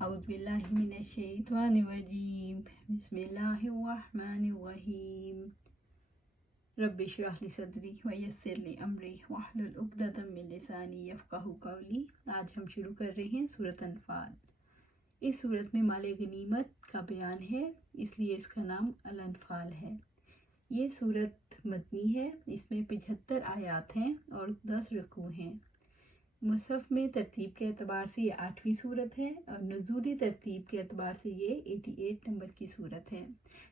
اعوذ باللہ من الشیطان الرجیم بسم اللہ الرحمن الرحیم رب اشرح لی صدری ویسر لی امری واحلل عقدۃ من لسانی یفقہوا قولی۔ آج ہم شروع کر رہے ہیں سورۃ انفال۔ اس سورت میں مال غنیمت کا بیان ہے، اس لیے اس کا نام الانفال ہے۔ یہ سورت مدنی ہے، اس میں 75 آیات ہیں اور 10 رکوع ہیں۔ مصحف میں ترتیب کے اعتبار سے یہ 8ویں سورت ہے اور نزولی ترتیب کے اعتبار سے یہ 88 نمبر کی سورت ہے۔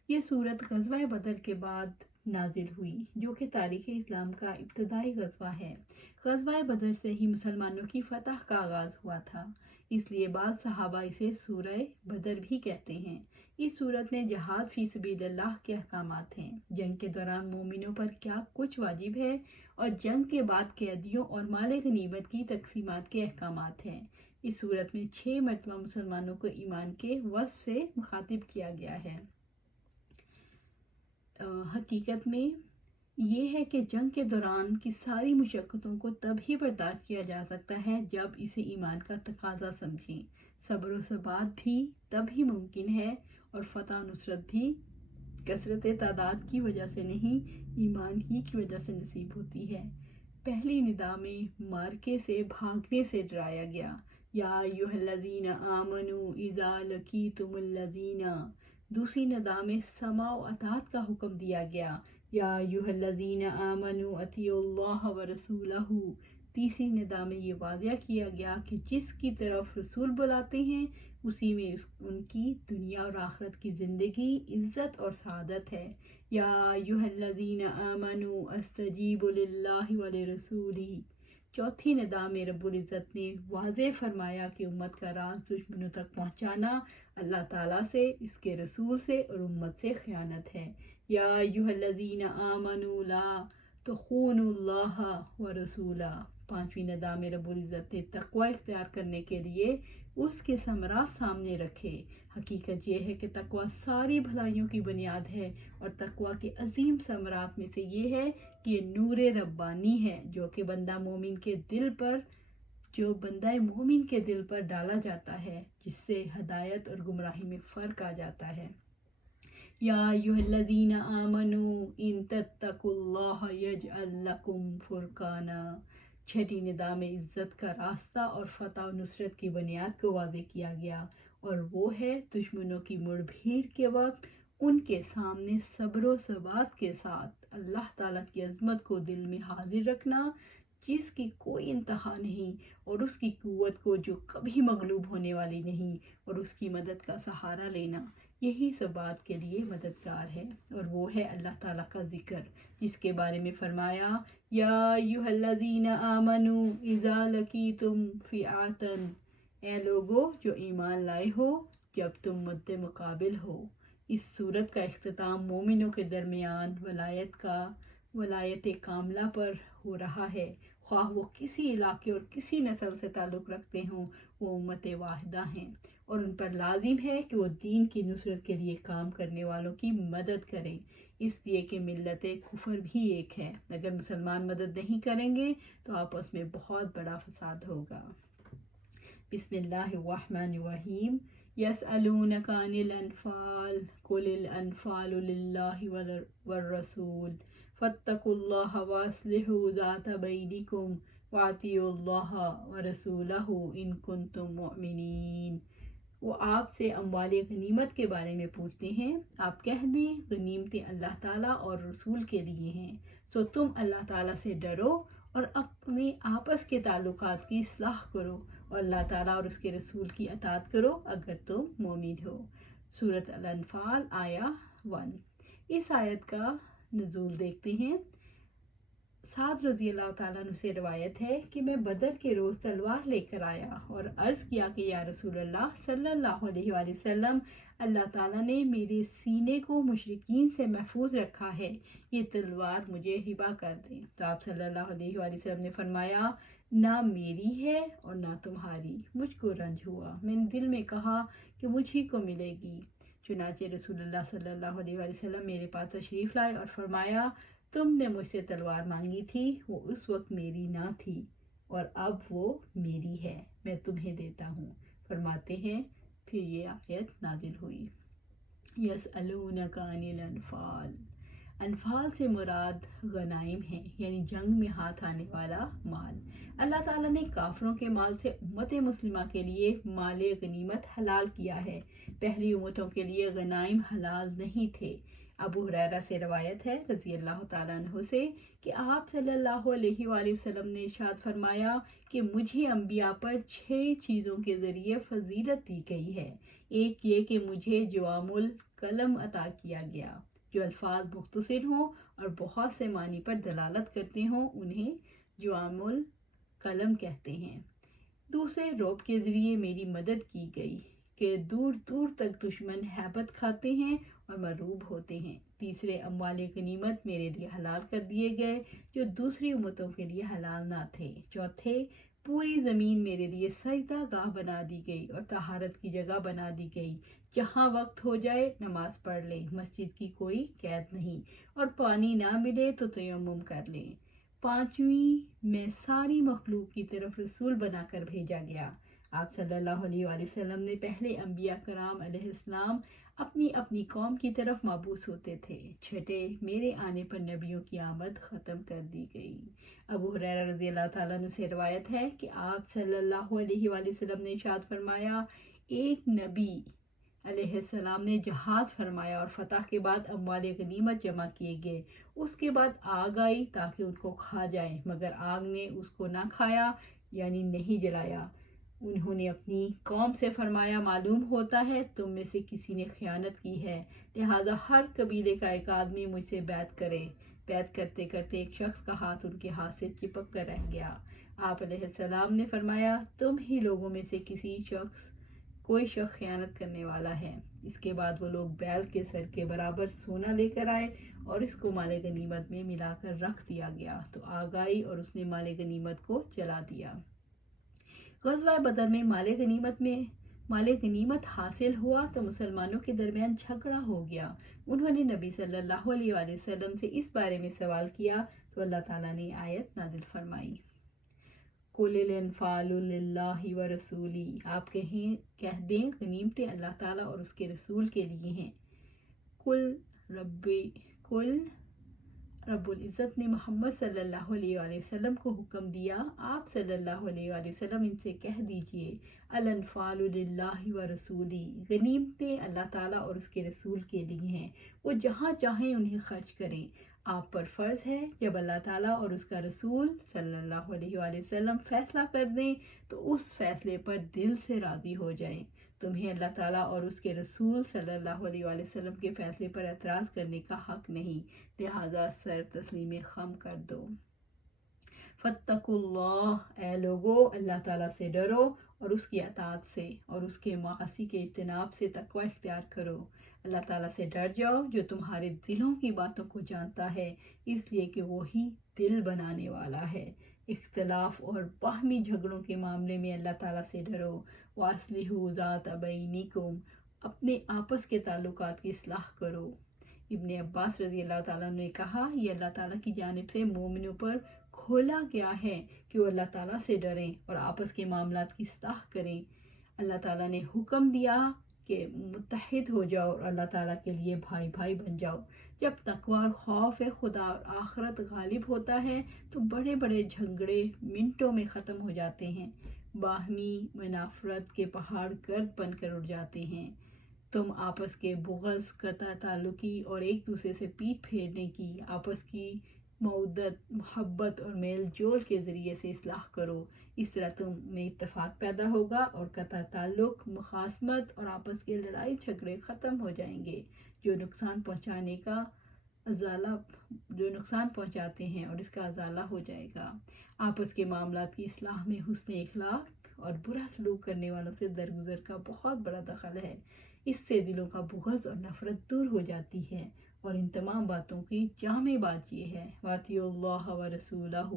یہ سورت غزوہ بدر کے بعد نازل ہوئی، جو کہ تاریخ اسلام کا ابتدائی غزوہ ہے۔ غزوہ بدر سے ہی مسلمانوں کی فتح کا آغاز ہوا تھا، اس لیے بعض صحابہ اسے سورہ بدر بھی کہتے ہیں۔ اس سورت میں جہاد فی سبیل اللہ کے احکامات ہیں، جنگ کے دوران مومنوں پر کیا کچھ واجب ہے، اور جنگ کے بعد قیدیوں اور مال غنیمت کی تقسیمات کے احکامات ہیں۔ اس سورت میں 6 مرتبہ مسلمانوں کو ایمان کے وصف سے مخاطب کیا گیا ہے۔ حقیقت میں یہ ہے کہ جنگ کے دوران کی ساری مشقتوں کو تب ہی برداشت کیا جا سکتا ہے جب اسے ایمان کا تقاضا سمجھیں۔ صبر و ثبات بھی تب ہی ممکن ہے، اور فتح و نصرت بھی کثرت تعداد کی وجہ سے نہیں، ایمان ہی کی وجہ سے نصیب ہوتی ہے۔ پہلی ندا میں مارکے سے بھاگنے سے ڈرایا گیا، یا ایھا الذین آمنوا اذا لقیتم الذین۔ دوسری ندا میں سماع و اطاعت کا حکم دیا گیا، یا ایھا الذین آمنوا اطیعوا اللہ ورسولہ۔ تیسری ندا میں یہ واضح کیا گیا کہ جس کی طرف رسول بلاتے ہیں اسی میں ان کی دنیا اور آخرت کی زندگی، عزت اور سعادت ہے، یا ایھا الذین آمنوا استجیبوا للہ ولرسولہ۔ چوتھی ندا میں رب العزت نے واضح فرمایا کہ امت کا راز دشمنوں تک پہنچانا اللہ تعالیٰ سے، اس کے رسول سے اور امت سے خیانت ہے، یا ایھا الذین آمنوا لا تخونوا اللہ ورسولہ۔ پانچویں ندا میں رب العزت نے تقوی اختیار کرنے کے لیے اس کے ثمرات سامنے رکھے۔ حقیقت یہ ہے کہ تقوی ساری بھلائیوں کی بنیاد ہے، اور تقوی کے عظیم ثمرات میں سے یہ ہے کہ یہ نور ربانی ہے جو بندہ مومن کے دل پر ڈالا جاتا ہے، جس سے ہدایت اور گمراہی میں فرق آ جاتا ہے۔ یا ایھا الذین آمنوا ان تتقوا اللہ یجعل لکم فرقانا۔ چھٹی ندا میں عزت کا راستہ اور فتح و نصرت کی بنیاد کو واضح کیا گیا، اور وہ ہے دشمنوں کی مڑ بھیڑ کے وقت ان کے سامنے صبر و ثبات کے ساتھ اللہ تعالیٰ کی عظمت کو دل میں حاضر رکھنا، جس کی کوئی انتہا نہیں، اور اس کی قوت کو جو کبھی مغلوب ہونے والی نہیں، اور اس کی مدد کا سہارا لینا، یہی ثبات کے لیے مددگار ہے۔ اور وہ ہے اللہ تعالیٰ کا ذکر، جس کے بارے میں فرمایا، یا ایھا الذین آمنوا اذا لقیتم فئۃ۔ اے لوگو جو ایمان لائے ہو، جب تم مد مقابل ہو۔ اس سورت کا اختتام مومنوں کے درمیان ولایت کاملہ پر ہو رہا ہے، خواہ وہ کسی علاقے اور کسی نسل سے تعلق رکھتے ہوں، وہ امت واحدہ ہیں، اور ان پر لازم ہے کہ وہ دین کی نصرت کے لیے کام کرنے والوں کی مدد کریں، اس لیے کہ ملت کفر بھی ایک ہے۔ اگر مسلمان مدد نہیں کریں گے تو آپس میں بہت بڑا فساد ہوگا۔ بسم اللہ الرحمن الرحیم۔ یسألونک عن الانفال قل الانفال للہ والرسول فاتقوا اللہ واصلحوا ذات بینکم واطیعوا اللہ ورسولہ ان کنتم مؤمنین۔ وہ آپ سے اموال غنیمت کے بارے میں پوچھتے ہیں، آپ کہہ دیں غنیمتیں اللہ تعالیٰ اور رسول کے لیے ہیں، سو تم اللہ تعالیٰ سے ڈرو اور اپنے آپس کے تعلقات کی اصلاح کرو، اور اللہ تعالیٰ اور اس کے رسول کی اطاعت کرو اگر تم مومن ہو۔ سورۃ الانفال آیا 1۔ اس آیت کا نزول دیکھتے ہیں۔ سعد رضی اللہ تعالیٰ عنہ سے روایت ہے کہ میں بدر کے روز تلوار لے کر آیا اور عرض کیا کہ یا رسول اللہ صلی اللہ علیہ وآلہ وسلم، اللہ تعالیٰ نے میرے سینے کو مشرکین سے محفوظ رکھا ہے، یہ تلوار مجھے ہبہ کر دیں۔ تو آپ صلی اللہ علیہ وآلہ وسلم نے فرمایا، نہ میری ہے اور نہ تمہاری۔ مجھ کو رنج ہوا، میں نے دل میں کہا کہ مجھ ہی کو ملے گی۔ چنانچہ رسول اللہ صلی اللہ علیہ وآلہ وسلم میرے پاس تشریف لائے اور فرمایا، تم نے مجھ سے تلوار مانگی تھی، وہ اس وقت میری نہ تھی، اور اب وہ میری ہے، میں تمہیں دیتا ہوں۔ فرماتے ہیں پھر یہ آیت نازل ہوئی۔ یسألونک عن الانفال، انفال سے مراد غنائم ہیں، یعنی جنگ میں ہاتھ آنے والا مال۔ اللہ تعالیٰ نے کافروں کے مال سے امت مسلمہ کے لیے مال غنیمت حلال کیا ہے، پہلی امتوں کے لیے غنائم حلال نہیں تھے۔ ابو ہریرہ سے روایت ہے رضی اللہ تعالیٰ عنہ سے کہ آپ صلی اللہ علیہ وآلہ وسلم نے ارشاد فرمایا کہ مجھے انبیاء پر 6 چیزوں کے ذریعے فضیلت دی گئی ہے۔ ایک یہ کہ مجھے جوام القلم عطا کیا گیا، جو الفاظ مختصر ہوں اور بہت سے معنی پر دلالت کرتے ہوں انہیں جوام القلم کہتے ہیں۔ دوسرے، رعب کے ذریعے میری مدد کی گئی کہ دور دور تک دشمن ہیبت کھاتے ہیں اور مرعوب ہوتے ہیں۔ تیسرے، اموال غنیمت میرے لیے حلال کر دیے گئے جو دوسری امتوں کے لیے حلال نہ تھے۔ چوتھے، پوری زمین میرے لیے سجدہ گاہ بنا دی گئی اور طہارت کی جگہ بنا دی گئی، جہاں وقت ہو جائے نماز پڑھ لیں، مسجد کی کوئی قید نہیں، اور پانی نہ ملے تو تیمم کر لیں۔ پانچویں، میں ساری مخلوق کی طرف رسول بنا کر بھیجا گیا۔ آپ صلی اللہ علیہ وآلہ وسلم نے پہلے انبیاء کرام علیہ السلام اپنی اپنی قوم کی طرف مبعوث ہوتے تھے۔ چھٹے، میرے آنے پر نبیوں کی آمد ختم کر دی گئی۔ ابو ہریرہ رضی اللہ تعالیٰ عنہ سے روایت ہے کہ آپ صلی اللہ علیہ وآلہ وسلم نے ارشاد فرمایا، ایک نبی علیہ السلام نے جہاد فرمایا اور فتح کے بعد اموال غنیمت جمع کیے گئے۔ اس کے بعد آگ آئی تاکہ ان کو کھا جائے، مگر آگ نے اس کو نہ کھایا، یعنی نہیں جلایا۔ انہوں نے اپنی قوم سے فرمایا، معلوم ہوتا ہے تم میں سے کسی نے خیانت کی ہے، لہٰذا ہر قبیلے کا ایک آدمی مجھ سے بیعت کرے۔ بیعت کرتے کرتے ایک شخص کا ہاتھ ان کے ہاتھ سے چپک کر رہ گیا۔ آپ علیہ السلام نے فرمایا، تم ہی لوگوں میں سے کوئی شخص خیانت کرنے والا ہے۔ اس کے بعد وہ لوگ بیل کے سر کے برابر سونا لے کر آئے اور اس کو مال غنیمت میں ملا کر رکھ دیا گیا، تو آگ آئی اور اس نے مال غنیمت کو جلا دیا۔ غزوہ بدر میں مال غنیمت حاصل ہوا تو مسلمانوں کے درمیان جھگڑا ہو گیا۔ انہوں نے نبی صلی اللہ علیہ وآلہ وسلم سے اس بارے میں سوال کیا تو اللہ تعالیٰ نے آیت نازل فرمائی، قُلِ الْأَنْفَالُ لِلَّهِ وَرَسُولِهِ، آپ کہہ دیں غنیمتیں اللہ تعالیٰ اور اس کے رسول کے لیے ہیں۔ کل رب العزت نے محمد صلی اللہ علیہ وآلہ وسلم کو حکم دیا، آپ صلی اللہ علیہ وآلہ وسلم ان سے کہہ دیجئے، الانفال للہ ورسولہ، غنیمتیں اللہ تعالیٰ اور اس کے رسول کے لیے ہیں، وہ جہاں چاہیں انہیں خرچ کریں۔ آپ پر فرض ہے جب اللہ تعالیٰ اور اس کا رسول صلی اللہ علیہ وآلہ وسلم فیصلہ کر دیں تو اس فیصلے پر دل سے راضی ہو جائیں۔ تمہیں اللہ تعالیٰ اور اس کے رسول صلی اللہ علیہ وآلہ وسلم کے فیصلے پر اعتراض کرنے کا حق نہیں، لہٰذا سر تسلیم خم کر دو۔ فاتقوا اللہ، اے لوگو اللہ تعالیٰ سے ڈرو اور اس کی اطاعت سے اور اس کے معاصی کے اجتناب سے تقوی اختیار کرو۔ اللہ تعالیٰ سے ڈر جاؤ جو تمہارے دلوں کی باتوں کو جانتا ہے، اس لیے کہ وہی دل بنانے والا ہے۔ اختلاف اور باہمی جھگڑوں کے معاملے میں اللہ تعالیٰ سے ڈرو۔ وَأَصْلِحُوا ذَاتَ بَيْنِكُمْ، اپنے آپس کے تعلقات کی اصلاح کرو۔ ابن عباس رضی اللہ تعالیٰ نے کہا، یہ اللہ تعالیٰ کی جانب سے مومنوں پر کھولا گیا ہے کہ وہ اللہ تعالیٰ سے ڈریں اور آپس کے معاملات کی اصلاح کریں۔ اللہ تعالیٰ نے حکم دیا کہ متحد ہو جاؤ اور اللہ تعالیٰ کے لیے بھائی بھائی بن جاؤ۔ جب تقوی اور خوف خدا اور آخرت غالب ہوتا ہے تو بڑے بڑے جھگڑے منٹوں میں ختم ہو جاتے ہیں، باہمی منافرت کے پہاڑ گرد بن کر اڑ جاتے ہیں۔ تم آپس کے بغض، قطع تعلقی اور ایک دوسرے سے پیٹھ پھیرنے کی آپس کی مودت، محبت اور میل جول کے ذریعے سے اصلاح کرو۔ اس طرح تم میں اتفاق پیدا ہوگا اور قطع تعلق، مخاصمت اور آپس کے لڑائی جھگڑے ختم ہو جائیں گے جو نقصان پہنچاتے ہیں اور اس کا ازالہ ہو جائے گا۔ آپس کے معاملات کی اصلاح میں حسن اخلاق اور برا سلوک کرنے والوں سے درگزر کا بہت بڑا دخل ہے۔ اس سے دلوں کا بغض اور نفرت دور ہو جاتی ہے، اور ان تمام باتوں کی جامع بات یہ ہے، وَأَطِیعُوا اللَّهَ وَرَسُولَهُ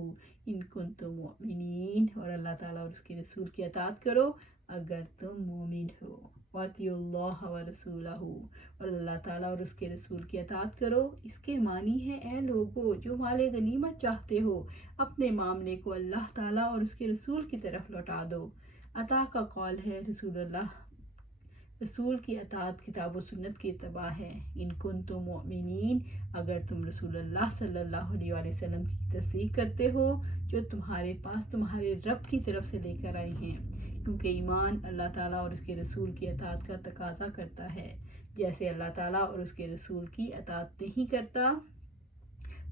إِن كُنتُم مُؤْمِنِینَ، اور اللہ تعالیٰ اور اس کے رسول کی اطاعت کرو اگر تم مومن ہو۔ وَأَطِیعُوا اللَّهَ وَرَسُولَهُ، اور اللہ تعالیٰ اور اس کے رسول کی اطاعت کرو۔ اس کے معنی ہے، اے لوگو جو مال غنیمت چاہتے ہو، اپنے معاملے کو اللہ تعالیٰ اور اس کے رسول کی طرف لوٹا دو۔ عطا کا قول ہے، رسول اللہ رسول کی اطاعت کتاب و سنت کی اتباع ہے۔ ان کنتم مؤمنین، اگر تم رسول اللہ صلی اللہ علیہ وآلہ وسلم کی تصدیق کرتے ہو جو تمہارے پاس تمہارے رب کی طرف سے لے کر آئے ہیں، کیونکہ ایمان اللہ تعالیٰ اور اس کے رسول کی اطاعت کا تقاضا کرتا ہے۔ جیسے اللہ تعالیٰ اور اس کے رسول کی اطاعت نہیں کرتا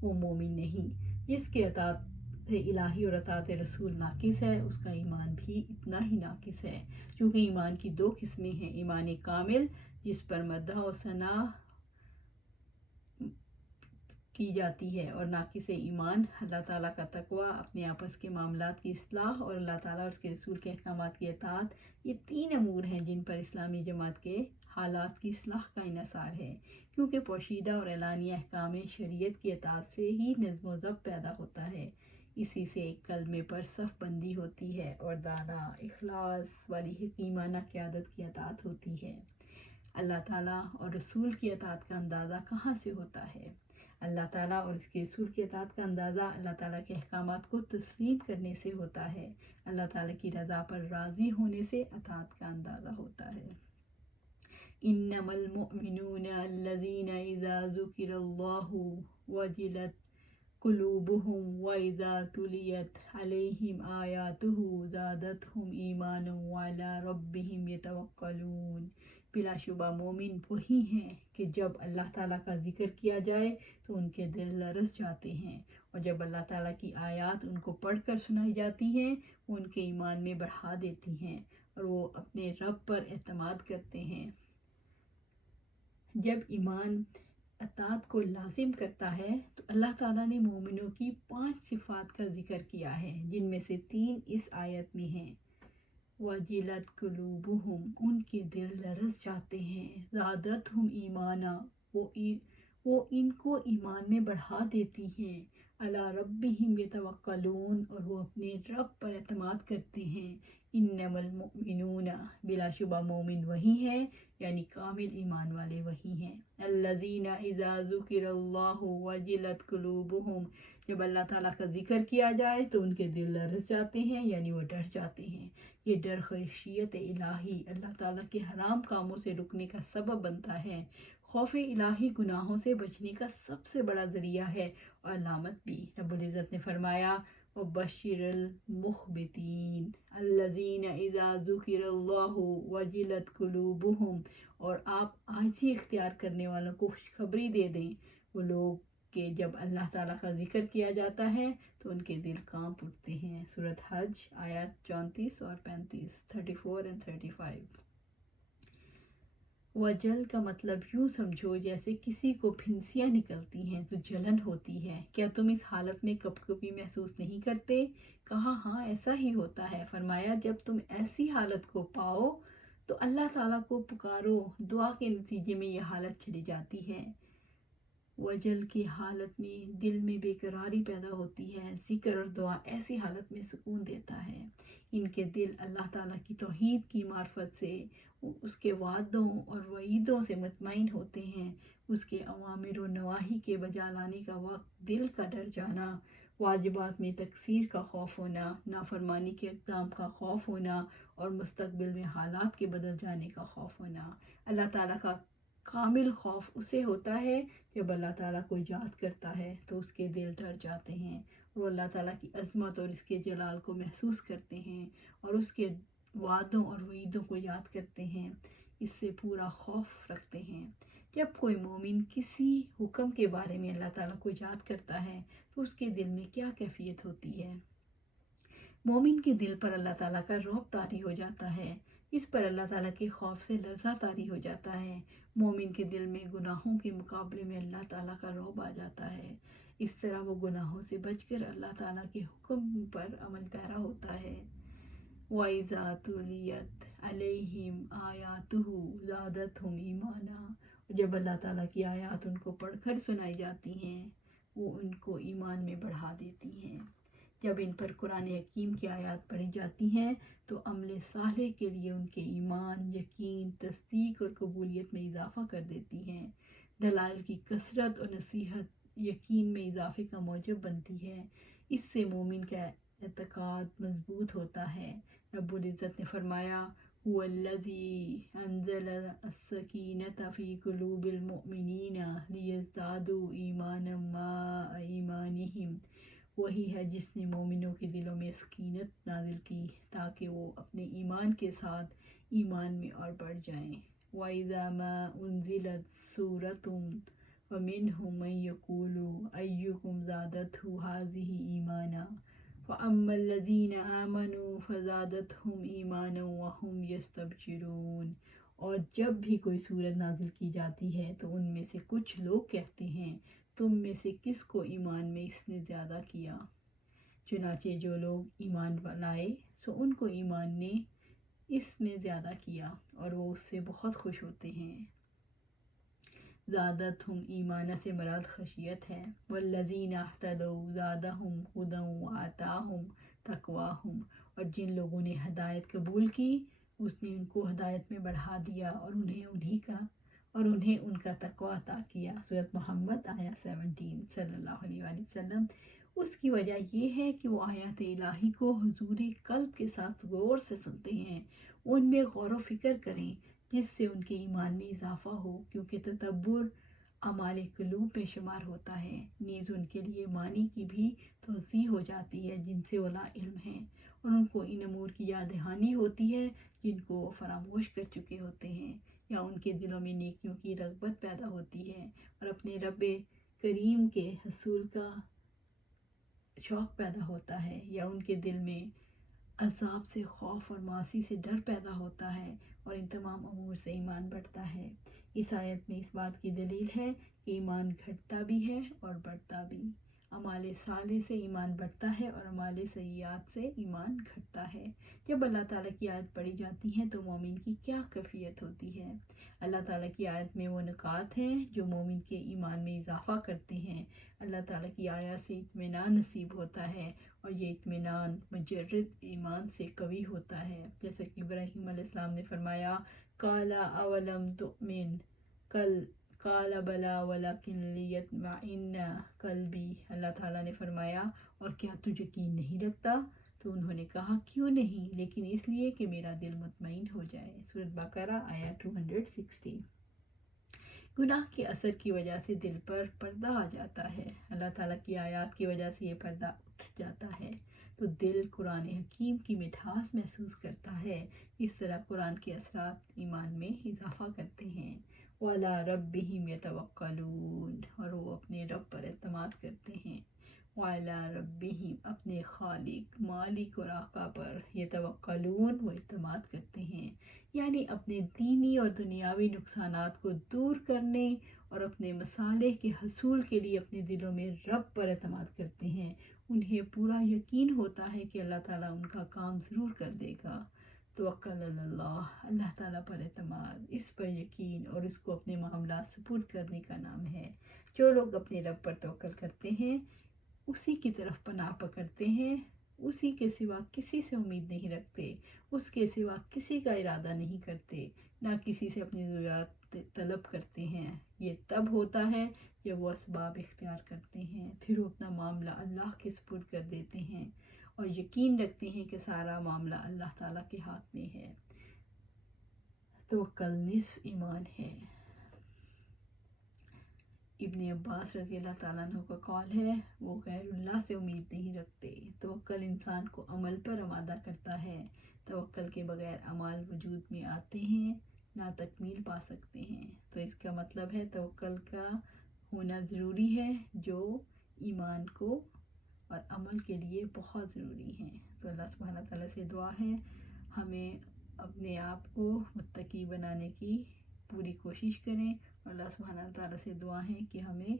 وہ مومن نہیں۔ جس کی اطاعت الہی اور اطاعت رسول ناقص ہے اس کا ایمان بھی اتنا ہی ناقص ہے، کیونکہ ایمان کی دو قسمیں ہیں، ایمان کامل جس پر مدح و ثنا کی جاتی ہے، اور ناقص ایمان اللہ تعالیٰ کا تقوی، اپنے آپس کے معاملات کی اصلاح اور اللہ تعالیٰ اور اس کے رسول کے احکامات کی اطاعت۔ یہ تین امور ہیں جن پر اسلامی جماعت کے حالات کی اصلاح کا انحصار ہے، کیونکہ پوشیدہ اور اعلانیہ احکام شریعت کی اطاعت سے ہی نظم و ضبط پیدا ہوتا ہے، اسی سے ایک کلمے پر صف بندی ہوتی ہے اور دانا اخلاص والی حکیمانہ قیادت کی اطاعت ہوتی ہے۔ اللہ تعالیٰ اور رسول کی اطاعت کا اندازہ کہاں سے ہوتا ہے؟ اللہ تعالیٰ اور اس کے رسول کی اطاعت کا اندازہ اللہ تعالیٰ کے احکامات کو تسلیم کرنے سے ہوتا ہے، اللہ تعالیٰ کی رضا پر راضی ہونے سے اطاعت کا اندازہ ہوتا ہے۔ انما المؤمنون الذین اذا ذکر اللہ وجلت قلوبهم وَإِذَا تُلِيَتْ عَلَيْهِمْ آيَاتُهُ زَادَتْهُمْ إِيمَانًا وَعَلَىٰ رَبِّهِمْ يَتَوَكَّلُونَ۔ بلا شبہ مومن وہی ہیں کہ جب اللہ تعالیٰ کا ذکر کیا جائے تو ان کے دل لرز جاتے ہیں، اور جب اللہ تعالیٰ کی آیات ان کو پڑھ کر سنائی جاتی ہیں وہ ان کے ایمان میں بڑھا دیتی ہیں اور وہ اپنے رب پر اعتماد کرتے ہیں۔ جب ایمان اطاعت کو لازم کرتا ہے تو اللہ تعالیٰ نے مومنوں کی 5 صفات کا ذکر کیا ہے، جن میں سے 3 اس آیت میں ہیں۔ وَجِلَتْ قُلُوبُهُمْ، ان کے دل لرز جاتے ہیں، زَادَتْهُمْ ایمانا، وہ ان کو ایمان میں بڑھا دیتی ہیں، عَلَىٰ رَبِّهِمْ يَتَوَكَّلُونَ، اور وہ اپنے رب پر اعتماد کرتے ہیں۔ انما المؤمنون، بلا شبہ مومن وہی ہیں، یعنی کامل ایمان والے وہی ہیں۔ الذین اذا ذکر اللہ وجلت قلوبہم، جب اللہ تعالیٰ کا ذکر کیا جائے تو ان کے دل لرز جاتے ہیں، یعنی وہ ڈر جاتے ہیں۔ یہ ڈر خشیت الہی، اللہ تعالیٰ کے حرام کاموں سے رکنے کا سبب بنتا ہے۔ خوف الہی گناہوں سے بچنے کا سب سے بڑا ذریعہ ہے اور علامت بھی۔ رب العزت نے فرمایا وَبَشِّرِ الْمُخْبِتِينَ الَّذِينَ إِذَا ذُكِرَ اللَّهُ وَجِلَتْ قُلُوبُهُمْ، اور آپ عاجزی اختیار کرنے والوں کو خوشخبری دے دیں، وہ لوگ کہ جب اللہ تعالیٰ کا ذکر کیا جاتا ہے تو ان کے دل کانپ اٹھتے ہیں۔ سورۃ حج آیات 34 اور 35، 34 and 35۔ وجل کا مطلب یوں سمجھو جیسے کسی کو پھنسیاں نکلتی ہیں تو جلن ہوتی ہے، کیا تم اس حالت میں کپ کپی محسوس نہیں کرتے؟ کہا ہاں ایسا ہی ہوتا ہے۔ فرمایا جب تم ایسی حالت کو پاؤ تو اللہ تعالیٰ کو پکارو، دعا کے نتیجے میں یہ حالت چلی جاتی ہے۔ وجل کی حالت میں دل میں بے قراری پیدا ہوتی ہے، ذکر اور دعا ایسی حالت میں سکون دیتا ہے۔ ان کے دل اللہ تعالیٰ کی توحید کی معرفت سے، اس کے وعدوں اور وعیدوں سے مطمئن ہوتے ہیں، اس کے اوامر و نواہی کے بجا لانے کا وقت دل کا ڈر جانا، واجبات میں تقصیر کا خوف ہونا، نافرمانی کے اقدام کا خوف ہونا اور مستقبل میں حالات کے بدل جانے کا خوف ہونا۔ اللہ تعالیٰ کا کامل خوف اسے ہوتا ہے جب اللہ تعالیٰ کو یاد کرتا ہے تو اس کے دل ڈر جاتے ہیں، اور اللہ تعالیٰ کی عظمت اور اس کے جلال کو محسوس کرتے ہیں اور اس کے وعدوں اور وعیدوں کو یاد کرتے ہیں، اس سے پورا خوف رکھتے ہیں۔ جب کوئی مومن کسی حکم کے بارے میں اللہ تعالیٰ کو یاد کرتا ہے تو اس کے دل میں کیا کیفیت ہوتی ہے؟ مومن کے دل پر اللہ تعالیٰ کا رعب طاری ہو جاتا ہے، اس پر اللہ تعالیٰ کے خوف سے لرزہ طاری ہو جاتا ہے۔ مومن کے دل میں گناہوں کے مقابلے میں اللہ تعالیٰ کا رعب آ جاتا ہے، اس طرح وہ گناہوں سے بچ کر اللہ تعالیٰ کے حکم پر عمل پیرا ہوتا ہے۔ وَإِذَا تُلِيَتْ عَلَيْهِمْ آيَاتُهُ زَادَتْهُمْ إِيمَانًا، جب اللہ تعالیٰ کی آیات ان کو پڑھ کر سنائی جاتی ہیں وہ ان کو ایمان میں بڑھا دیتی ہیں۔ جب ان پر قرآن حکیم کی آیات پڑھی جاتی ہیں تو عمل صالح کے لیے ان کے ایمان، یقین، تصدیق اور قبولیت میں اضافہ کر دیتی ہیں۔ دلائل کی کثرت اور نصیحت یقین میں اضافے کا موجب بنتی ہے، اس سے مومن کا اعتقاد مضبوط ہوتا ہے۔ رب العزت نے فرمایا هو الذی انزل السکینة فی قلوب المؤمنین لیزدادوا ایمانا مع ایمانہم، وہی ہے جس نے مومنوں کے دلوں میں سکینت نازل کی تاکہ وہ اپنے ایمان کے ساتھ ایمان میں اور بڑھ جائیں۔ وَإِذَا مَا أُنزِلَتْ سُورَةٌ فَمِنْهُم مَّن يَقُولُ أَيُّكُمْ زَادَتْهُ هَٰذِهِ إِيمَانًا فَأَمَّا الَّذِينَ آمَنُوا فَزَادَتْهُمْ إِيمَانًا وَهُمْ يَسْتَبْشِرُونَ، اور جب بھی کوئی سورت نازل کی جاتی ہے تو ان میں سے کچھ لوگ کہتے ہیں تم میں سے کس کو ایمان میں اس نے زیادہ کیا؟ چنانچہ جو لوگ ایمان لائے سو ان کو ایمان نے اس میں زیادہ کیا اور وہ اس سے بہت خوش ہوتے ہیں۔ زادتہم ایمانہ سے مراد خشیت ہے۔ والذین اہتدوا زادہم ہدی وآتاہم تقواہم، اور جن لوگوں نے ہدایت قبول کی اس نے ان کو ہدایت میں بڑھا دیا اور انہیں ان کا تقوی عطا کیا۔ سورۃ محمد آیہ 17 صلی اللہ علیہ وآلہ وسلم۔ اس کی وجہ یہ ہے کہ وہ آیات الہی کو حضور قلب کے ساتھ غور سے سنتے ہیں، ان میں غور و فکر کریں جس سے ان کے ایمان میں اضافہ ہو، کیونکہ تدبر اعمال قلوب میں شمار ہوتا ہے۔ نیز ان کے لیے معنی کی بھی توضیح ہو جاتی ہے جن سے وہ لا علم ہیں، اور ان کو ان امور کی یاد دہانی ہوتی ہے جن کو وہ فراموش کر چکے ہوتے ہیں، یا ان کے دلوں میں نیکیوں کی رغبت پیدا ہوتی ہے اور اپنے رب کریم کے حصول کا شوق پیدا ہوتا ہے، یا ان کے دل میں عذاب سے خوف اور معاصی سے ڈر پیدا ہوتا ہے، اور ان تمام امور سے ایمان بڑھتا ہے۔ اس آیت میں اس بات کی دلیل ہے کہ ایمان گھٹتا بھی ہے اور بڑھتا بھی۔ اعمال صالح سے ایمان بڑھتا ہے اور اعمال سیئات سے ایمان گھٹتا ہے۔ جب اللہ تعالیٰ کی آیت پڑھی جاتی ہیں تو مومن کی کیا کیفیت ہوتی ہے؟ اللہ تعالیٰ کی آیت میں وہ نکات ہیں جو مومن کے ایمان میں اضافہ کرتے ہیں۔ اللہ تعالیٰ کی آیت سے اطمینان نصیب ہوتا ہے، اور یہ اطمینان مجرد ایمان سے قوی ہوتا ہے، جیسا کہ ابراہیم علیہ السلام نے فرمایا قَالَ أَوَلَمْ تُؤْمِنْ قَالَ بَلَىٰ وَلَكِنْ لِيَطْمَئِنَّ قَلْبِي۔ اللہ تعالیٰ نے فرمایا اور کیا تو یقین نہیں رکھتا؟ تو انہوں نے کہا کیوں نہیں، لیکن اس لیے کہ میرا دل مطمئن ہو جائے۔ سورۃ بقرہ آیہ 260۔ گناہ کے اثر کی وجہ سے دل پر پردہ آ جاتا ہے، اللہ تعالیٰ کی آیات کی وجہ سے یہ پردہ اٹھ جاتا ہے تو دل قرآن حکیم کی مٹھاس محسوس کرتا ہے۔ اس طرح قرآن کے اثرات ایمان میں اضافہ کرتے ہیں۔ وَعَلَىٰ رَبِّهِمْ يَتَوَكَّلُونَ، اور وہ اپنے رب پر اعتماد کرتے ہیں۔ وَعَلَىٰ رَبِّهِمْ، اپنے خالق مالک اور آقا پر یتوکلون، وہ اعتماد کرتے ہیں، یعنی اپنے دینی اور دنیاوی نقصانات کو دور کرنے اور اپنے مصالح کے حصول کے لیے اپنے دلوں میں رب پر اعتماد کرتے ہیں۔ انہیں پورا یقین ہوتا ہے کہ اللہ تعالیٰ ان کا کام ضرور کر دے گا۔ توکل اللہ، اللہ تعالیٰ پر اعتماد، اس پر یقین اور اس کو اپنے معاملات سپرد کرنے کا نام ہے۔ جو لوگ اپنے رب پر توکل کرتے ہیں، اسی کی طرف پناہ پکڑتے ہیں، اسی کے سوا کسی سے امید نہیں رکھتے، اس کے سوا کسی کا ارادہ نہیں کرتے، نہ کسی سے اپنی ضروریات طلب کرتے ہیں۔ یہ تب ہوتا ہے جب وہ اسباب اختیار کرتے ہیں، پھر وہ اپنا معاملہ اللہ کے سپرد کر دیتے ہیں اور یقین رکھتے ہیں کہ سارا معاملہ اللہ تعالیٰ کے ہاتھ میں ہے۔ توکل نصف ایمان ہے۔ ابن عباس رضی اللہ تعالیٰ عنہ کا قول ہے وہ غیر اللہ سے امید نہیں رکھتے۔ توکل انسان کو عمل پر آمادہ کرتا ہے۔ توکل کے بغیر اعمال وجود میں آتے ہیں نہ تکمیل پا سکتے ہیں۔ تو اس کا مطلب ہے توکل کا ہونا ضروری ہے، جو ایمان کو اور عمل کے لیے بہت ضروری ہے۔ تو اللہ سبحانہ تعالیٰ سے دعا ہے ہمیں اپنے آپ کو متقی بنانے کی پوری کوشش کریں، اور اللہ سبحانہ تعالیٰ سے دعا ہے کہ ہمیں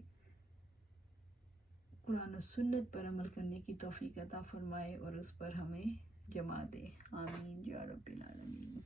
قرآن و سنت پر عمل کرنے کی توفیق عطا فرمائے اور اس پر ہمیں جما دے۔ آمین یا رب العالمین۔